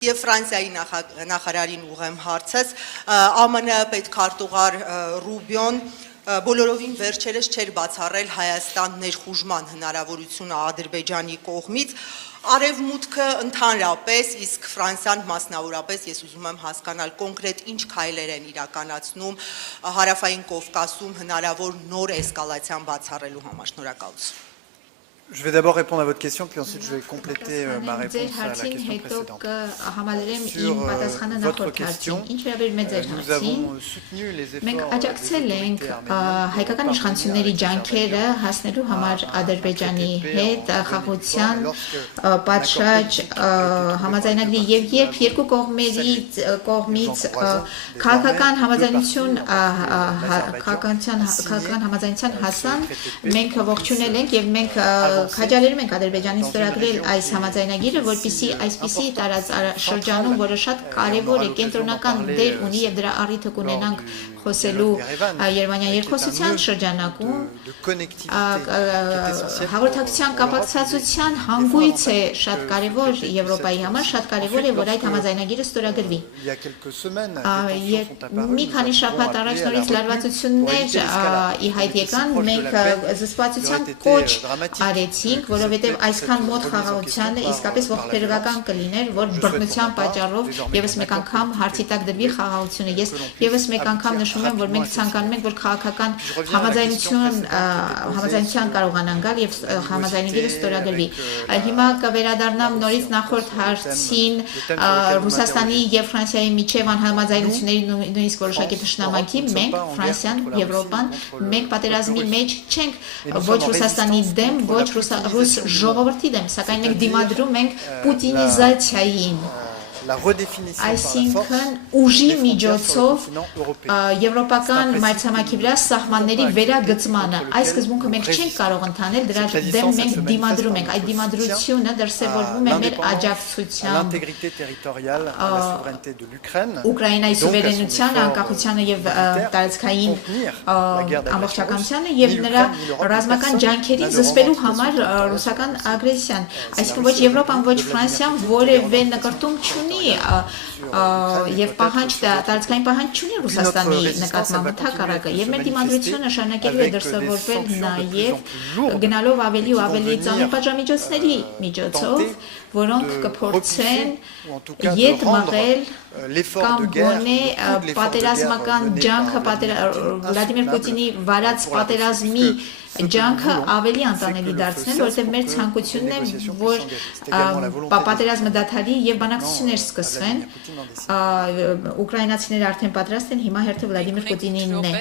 Եվ Ֆրանսիայի նախարարին ուղեմ հարցս, ԱՄՆ պետքարտուղար Ռուբիոն բոլորովին վերջերս չէր բացառել Հայաստան ներխուժման հնարավորությունը Ադրբեջանի կողմից, Արևմուտքը ընդհանրապես, իսկ Ֆրանսիան մասնավորապես, ես ուզում եմ հասկանալ կոնկրետ ինչ քայլեր են իրականացնում Հարավային Կովկասում հնարավոր նոր էսկալացիան բացառելու համար, շնորհակալություն։ Je vais d'abord répondre à votre question, puis ensuite je vais compléter ma réponse à la question précédente. Sur votre question, nous avons soutenu les efforts աջակցել ենք հայկական իշխանությունների ջանքերը հասնելու համար Ադրբեջանի հետ խաղաղության պատշաճ համաձայնագրի եւ երբ երկու կողմից քաղաքական համաձայնության հասան, մենք ողջունել ենք եւ մենք քաջալերում ենք Ադրբեջանին ստորագրել այս համաձայնագիրը, որպեսզի այսպիսի տարածաշրջանում, որը շատ կարևոր է, կենտրոնական դեր ունի եւ դրա առիթը կունենանք խոսելու Երևանյան երկխոսության շրջանակում հաղորդակցության կապակցվածության հանգույց է շատ կարևոր Եվրոպայի համար, շատ կարևոր է, որ այդ համաձայնագիրը ստորագրվի։ Մի քանի շաբաթ առաջ նորից լարվածություններ ի հայտ եկան, մենք զսպվածության կոչ արեցինք, որովհետև այսքան մոտ խաղաղությանը իսկապես ողբերգական կլիներ, որ բռնության պատճառով եւս մեկ անգամ հարցի տակ դրվի խաղաղությունը։ Ես եւս մեկ անգամ նշում եմ, որ մենք ցանկանում ենք, որ քաղաքական համաձայնության կարողանան գալ եւ համաձայնագիրը ստորագրվի։ Հիմա կվերադառնամ նորից նախորդ հարցին Ռուսաստանի եւ Ֆրանսիայի միջև անհամաձայնությունների նույնիսկ որոշակի թշնամանքի, մենք Ֆրանսիան, Եվրոպան, մենք պատերազմի մեջ չենք ոչ Ռուսաստանի դեմ, ոչ ռուս ժողովրդի դեմ, սակայն մենք դիմադրում ենք պուտինիզացիային, այսինքն ուժի միջոցով եվրոպական մայրցամաքի վրա սահմանների վերագծմանը, այս սկզբունքը մենք չենք կարող ընդանել, դրա դեմ մենք դիմադրում ենք, այդ դիմադրությունը դրսևորվում է մեր աջակցությամբ Ուկրաինայի սուվերենությանը, անկախությանը եւ տարածքային ամբողջականությանը եւ նրա ռազմական ջանքերին զսպելու համար ռուսական ագրեսիան, այսինքն ոչ Եվրոպան, ոչ Ֆրանսիան որևէ նկարտում չունի եւ տարածքային պահանջ չունի Ռուսաստանի նկատմամբ ընդհակառակը եւ մեր դիմադրությունը շարունակելու է դրսևորվել նաեւ գնալով ավելի ու ավելի ծանր պատժամիջոցների միջոցով, որոնք կփորձեն ետ մղել կամ գոնե պատերազմական ջանքը Վլադիմիր Պուտինի վարած պատերազմի ջանքը ավելի անտանելի դարձնել, որովհետև մեր ցանկությունն է, որ պատերազմը դադարի եւ բանակցություններ սկսվեն։ Ուկրաինացիները արդեն պատրաստ են, հիմա հերթը Վլադիմիր Պուտինինն է։